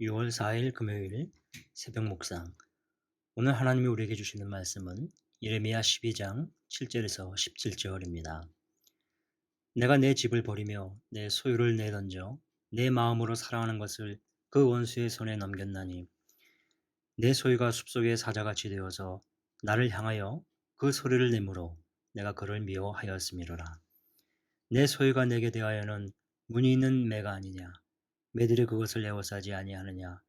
6월 4일 금요일 새벽 묵상. 오늘 하나님이 우리에게 주시는 말씀은 예레미야 12장 7절에서 17절입니다. 내가 내 집을 버리며 내 소유를 내던져 내 마음으로 사랑하는 것을 그 원수의 손에 넘겼나니 내 소유가 숲속의 사자같이 되어서 나를 향하여 그 소리를 내므로 내가 그를 미워하였음이로라. 내 소유가 내게 대하여는 무늬 있는 매가 아니냐. 매들이 그것을 에워싸지 아니하느냐.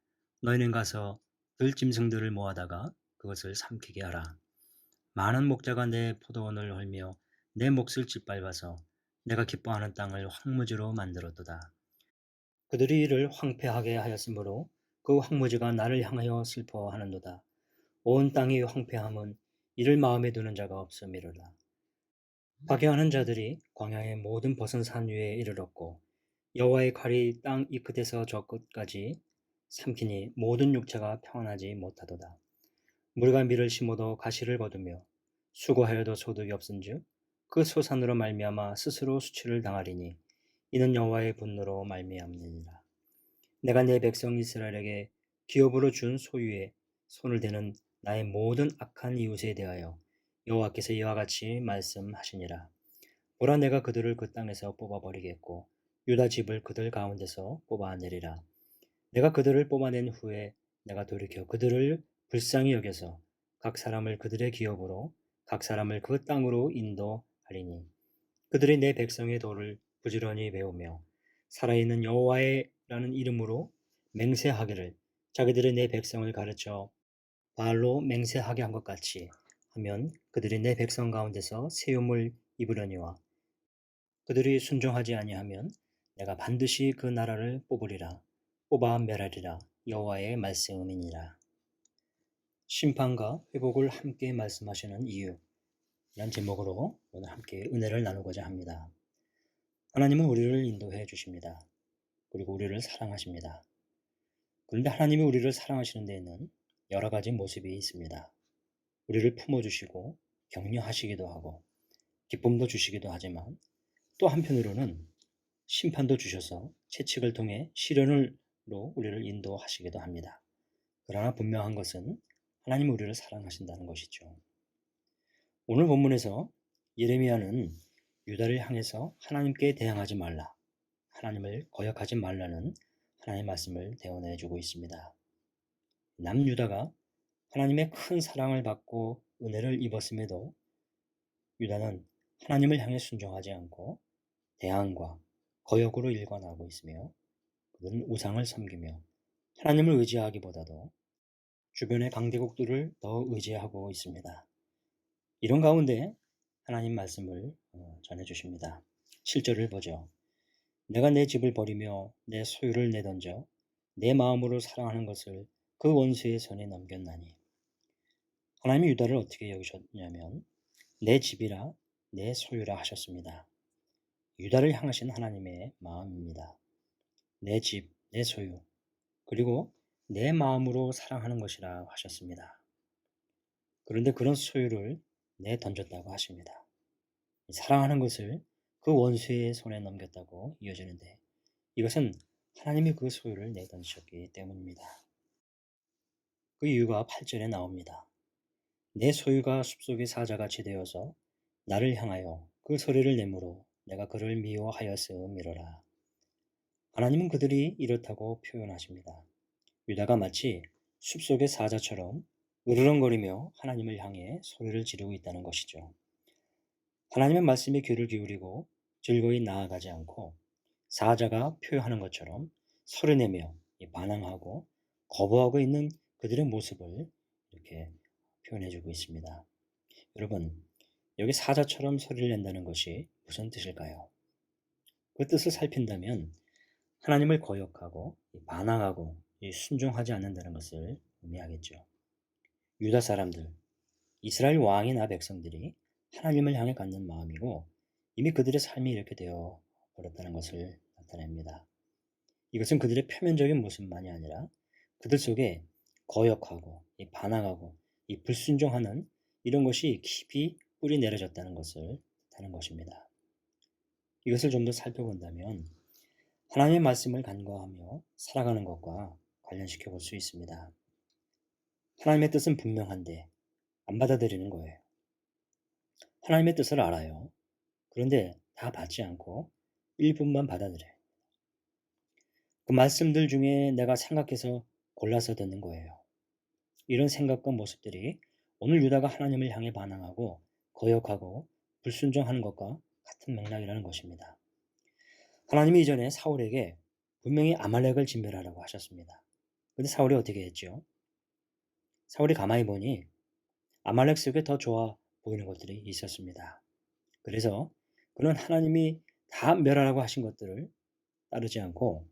너희는 가서 들짐승들을 모아다가 그것을 삼키게 하라. 많은 목자가 내 포도원을 헐며 내 몫을 짓밟아서 내가 기뻐하는 땅을 황무지로 만들었도다. 그들이 이를 황폐하게 하였으므로 그 황무지가 나를 향하여 슬퍼하는도다. 온 땅이 황폐함은 이를 마음에 두는 자가 없음이로라. 파괴하는 자들이 광야의 모든 벗은 산 위에 이르렀고 여호와의 칼이 땅 이 끝에서 저 끝까지 삼키니 모든 육체가 평안하지 못하도다. 물과 밀을 심어도 가시를 거두며 수고하여도 소득이 없은즉 그 소산으로 말미암아 스스로 수치를 당하리니 이는 여호와의 분노로 말미암느니라. 내가 내 백성 이스라엘에게 기업으로 준 소유에 손을 대는 나의 모든 악한 이웃에 대하여 여호와께서 이와 같이 말씀하시니라. 보라, 내가 그들을 그 땅에서 뽑아버리겠고 유다 집을 그들 가운데서 뽑아내리라. 내가 그들을 뽑아낸 후에 내가 돌이켜 그들을 불쌍히 여겨서 각 사람을 그들의 기업으로 각 사람을 그 땅으로 인도하리니 그들이 내 백성의 도를 부지런히 배우며 살아있는 여호와의라는 이름으로 맹세하기를 자기들이 내 백성을 가르쳐 바알로 맹세하게 한 것 같이 하면 그들이 내 백성 가운데서 세움을 입으려니와 그들이 순종하지 아니하면 내가 반드시 그 나라를 뽑으리라. 뽑아 멸하리라. 여호와의 말씀이니라. 심판과 회복을 함께 말씀하시는 이유, 이런 제목으로 오늘 함께 은혜를 나누고자 합니다. 하나님은 우리를 인도해 주십니다. 그리고 우리를 사랑하십니다. 그런데 하나님이 우리를 사랑하시는 데에는 여러 가지 모습이 있습니다. 우리를 품어주시고 격려하시기도 하고 기쁨도 주시기도 하지만 또 한편으로는 심판도 주셔서 채찍을 통해 시련으로 우리를 인도하시기도 합니다. 그러나 분명한 것은 하나님이 우리를 사랑하신다는 것이죠. 오늘 본문에서 예레미야는 유다를 향해서 하나님께 대항하지 말라, 하나님을 거역하지 말라는 하나님의 말씀을 대언해주고 있습니다. 남유다가 하나님의 큰 사랑을 받고 은혜를 입었음에도 유다는 하나님을 향해 순종하지 않고 대항과 거역으로 일관하고 있으며 그들은 우상을 섬기며 하나님을 의지하기보다도 주변의 강대국들을 더 의지하고 있습니다. 이런 가운데 하나님 말씀을 전해주십니다. 7절을 보죠. 내가 내 집을 버리며 내 소유를 내던져 내 마음으로 사랑하는 것을 그 원수의 손에 넘겼나니. 하나님이 유다를 어떻게 여기셨냐면 내 집이라 내 소유라 하셨습니다. 유다를 향하신 하나님의 마음입니다. 내 집, 내 소유, 그리고 내 마음으로 사랑하는 것이라 하셨습니다. 그런데 그런 소유를 내던졌다고 하십니다. 사랑하는 것을 그 원수의 손에 넘겼다고 이어지는데 이것은 하나님이 그 소유를 내던지셨기 때문입니다. 그 이유가 8절에 나옵니다. 내 소유가 숲속의 사자같이 되어서 나를 향하여 그 소리를 내므로 내가 그를 미워하였음이로라. 하나님은 그들이 이렇다고 표현하십니다. 유다가 마치 숲속의 사자처럼 으르렁거리며 하나님을 향해 소리를 지르고 있다는 것이죠. 하나님의 말씀에 귀를 기울이고 즐거이 나아가지 않고 사자가 표현하는 것처럼 소리내며 반항하고 거부하고 있는 그들의 모습을 이렇게 표현해주고 있습니다. 여러분, 여기 사자처럼 소리를 낸다는 것이 무슨 뜻일까요? 그 뜻을 살핀다면 하나님을 거역하고 반항하고 순종하지 않는다는 것을 의미하겠죠. 유다 사람들, 이스라엘 왕이나 백성들이 하나님을 향해 갖는 마음이고 이미 그들의 삶이 이렇게 되어 버렸다는 것을 나타냅니다. 이것은 그들의 표면적인 모습만이 아니라 그들 속에 거역하고 반항하고 불순종하는 이런 것이 깊이 뿌리 내려졌다는 것을 뜻하는 것입니다. 이것을 좀 더 살펴본다면 하나님의 말씀을 간과하며 살아가는 것과 관련시켜 볼 수 있습니다. 하나님의 뜻은 분명한데 안 받아들이는 거예요. 하나님의 뜻을 알아요. 그런데 다 받지 않고 일부분만 받아들여요. 그 말씀들 중에 내가 생각해서 골라서 듣는 거예요. 이런 생각과 모습들이 오늘 유다가 하나님을 향해 반항하고 거역하고 불순종하는 것과 같은 맥락이라는 것입니다. 하나님이 이전에 사울에게 분명히 아말렉을 진멸하라고 하셨습니다. 그런데 사울이 어떻게 했죠? 사울이 가만히 보니 아말렉 속에 더 좋아 보이는 것들이 있었습니다. 그래서 그는 하나님이 다 멸하라고 하신 것들을 따르지 않고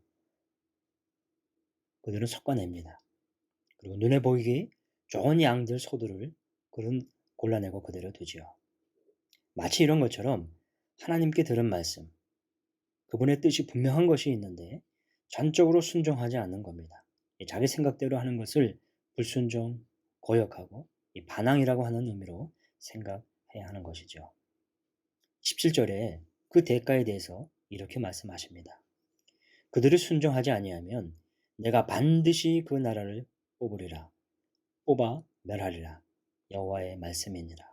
그들은 솎아냅니다. 그리고 눈에 보이기 좋은 양들 소들을 그는 골라내고 그대로 두지요. 마치 이런 것처럼 하나님께 들은 말씀, 그분의 뜻이 분명한 것이 있는데 전적으로 순종하지 않는 겁니다. 자기 생각대로 하는 것을 불순종, 거역하고 이 반항이라고 하는 의미로 생각해야 하는 것이죠. 17절에 그 대가에 대해서 이렇게 말씀하십니다. 그들을 순종하지 아니하면 내가 반드시 그 나라를 뽑아 멸하리라. 여호와의 말씀이니라.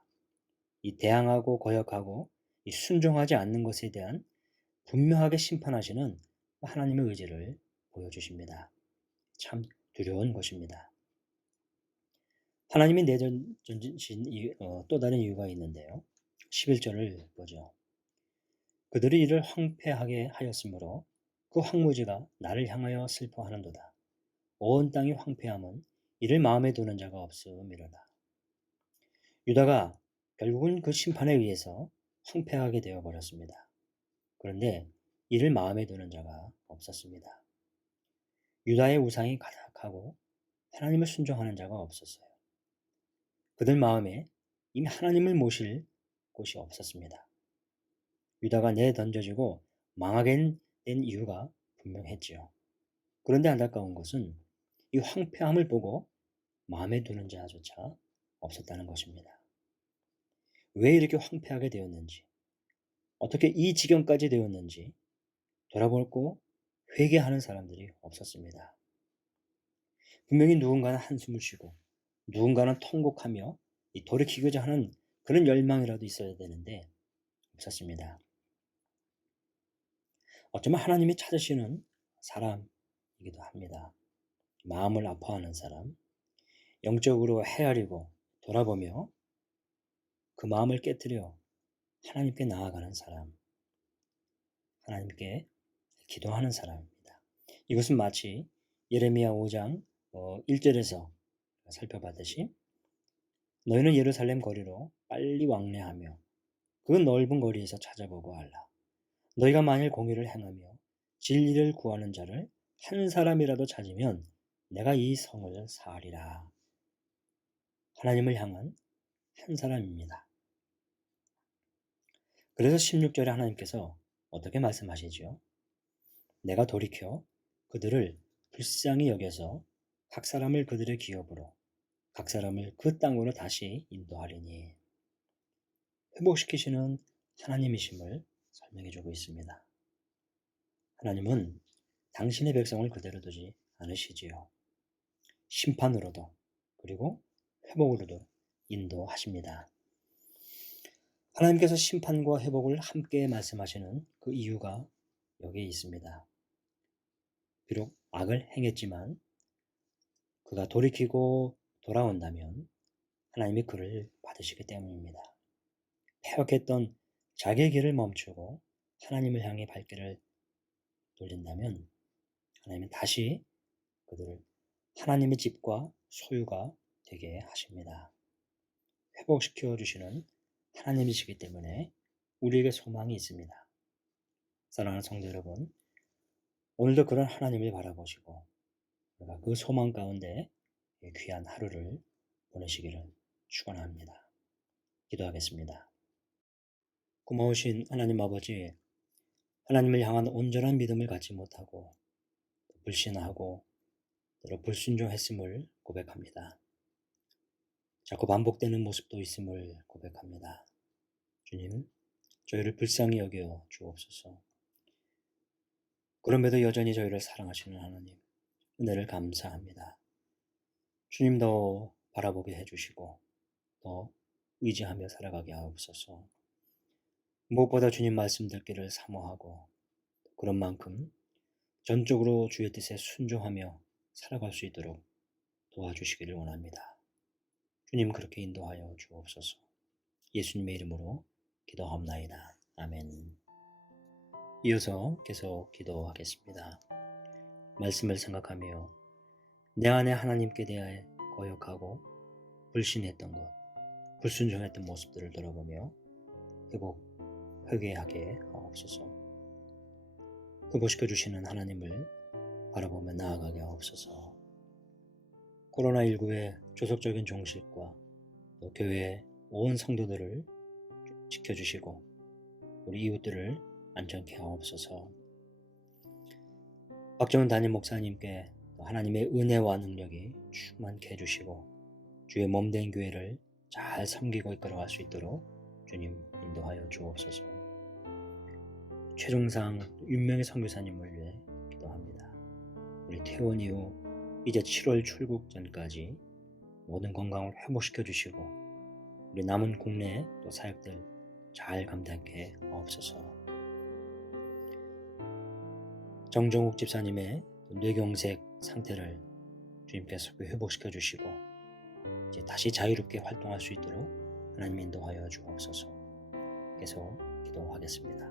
이 대항하고 거역하고 이 순종하지 않는 것에 대한 분명하게 심판하시는 하나님의 의지를 보여주십니다. 참 두려운 것입니다. 하나님이 내던진 또 다른 이유가 있는데요. 11절을 보죠. 그들이 이를 황폐하게 하였으므로 그 황무지가 나를 향하여 슬퍼하는도다. 온 땅이 황폐함은 이를 마음에 두는 자가 없음이로다. 유다가 결국은 그 심판에 의해서 황폐하게 되어 버렸습니다. 그런데 이를 마음에 두는 자가 없었습니다. 유다의 우상이 가득하고 하나님을 순종하는 자가 없었어요. 그들 마음에 이미 하나님을 모실 곳이 없었습니다. 유다가 내던져지고 망하게 된 이유가 분명했지요. 그런데 안타까운 것은 이 황폐함을 보고 마음에 두는 자조차 없었다는 것입니다. 왜 이렇게 황폐하게 되었는지, 어떻게 이 지경까지 되었는지 돌아보고 회개하는 사람들이 없었습니다. 분명히 누군가는 한숨을 쉬고 누군가는 통곡하며 돌이키고자 하는 그런 열망이라도 있어야 되는데 없었습니다. 어쩌면 하나님이 찾으시는 사람이기도 합니다. 마음을 아파하는 사람, 영적으로 헤아리고 돌아보며 그 마음을 깨뜨려 하나님께 나아가는 사람, 하나님께 기도하는 사람입니다. 이것은 마치 예레미야 5장 1절에서 살펴봤듯이 너희는 예루살렘 거리로 빨리 왕래하며 그 넓은 거리에서 찾아보고 알라. 너희가 만일 공의를 행하며 진리를 구하는 자를 한 사람이라도 찾으면 내가 이 성을 사하리라. 하나님을 향한 한 사람입니다. 그래서 16절에 하나님께서 어떻게 말씀하시죠? 내가 돌이켜 그들을 불쌍히 여겨서 각 사람을 그들의 기업으로 각 사람을 그 땅으로 다시 인도하리니. 회복시키시는 하나님이심을 설명해주고 있습니다. 하나님은 당신의 백성을 그대로 두지 않으시지요. 심판으로도 그리고 회복으로도 인도하십니다. 하나님께서 심판과 회복을 함께 말씀하시는 그 이유가 여기에 있습니다. 비록 악을 행했지만 그가 돌이키고 돌아온다면 하나님이 그를 받으시기 때문입니다. 패역했던 자기의 길을 멈추고 하나님을 향해 발길을 돌린다면 하나님은 다시 그들을 하나님의 집과 소유가 되게 하십니다. 회복시켜 주시는 하나님이시기 때문에 우리에게 소망이 있습니다. 사랑하는 성도 여러분, 오늘도 그런 하나님을 바라보시고 우리가 그 소망 가운데 귀한 하루를 보내시기를 축원합니다. 기도하겠습니다. 고마우신 하나님 아버지, 하나님을 향한 온전한 믿음을 갖지 못하고 불신하고 때로 불순종했음을 고백합니다. 자꾸 반복되는 모습도 있음을 고백합니다. 주님, 저희를 불쌍히 여겨 주옵소서. 그럼에도 여전히 저희를 사랑하시는 하나님, 은혜를 감사합니다. 주님 더 바라보게 해주시고 더 의지하며 살아가게 하옵소서. 무엇보다 주님 말씀 듣기를 사모하고 그런 만큼 전적으로 주의 뜻에 순종하며 살아갈 수 있도록 도와주시기를 원합니다. 주님 그렇게 인도하여 주옵소서. 예수님의 이름으로 기도하옵나이다. 아멘. 이어서 계속 기도하겠습니다. 말씀을 생각하며 내 안에 하나님께 대하여 거역하고 불신했던 것, 불순종했던 모습들을 돌아보며 회개하게 하옵소서. 회복시켜 주시는 하나님을 바라보며 나아가게 하옵소서. 코로나19의 조속적인 종식과 또 교회의 온 성도들을 지켜주시고 우리 이웃들을 안전케 하옵소서. 박정훈 담임 목사님께 하나님의 은혜와 능력이 충만케 해주시고 주의 몸된 교회를 잘 섬기고 이끌어갈 수 있도록 주님 인도하여 주옵소서. 최종상 윤명희 선교사님을 위해 기도합니다. 우리 퇴원 이후 이제 7월 출국 전까지 모든 건강을 회복시켜 주시고 우리 남은 국내 또 사역들 잘 감당케 하옵소서. 정정욱 집사님의 뇌경색 상태를 주님께서 회복시켜 주시고 이제 다시 자유롭게 활동할 수 있도록 하나님 인도하여 주옵소서. 계속 기도하겠습니다.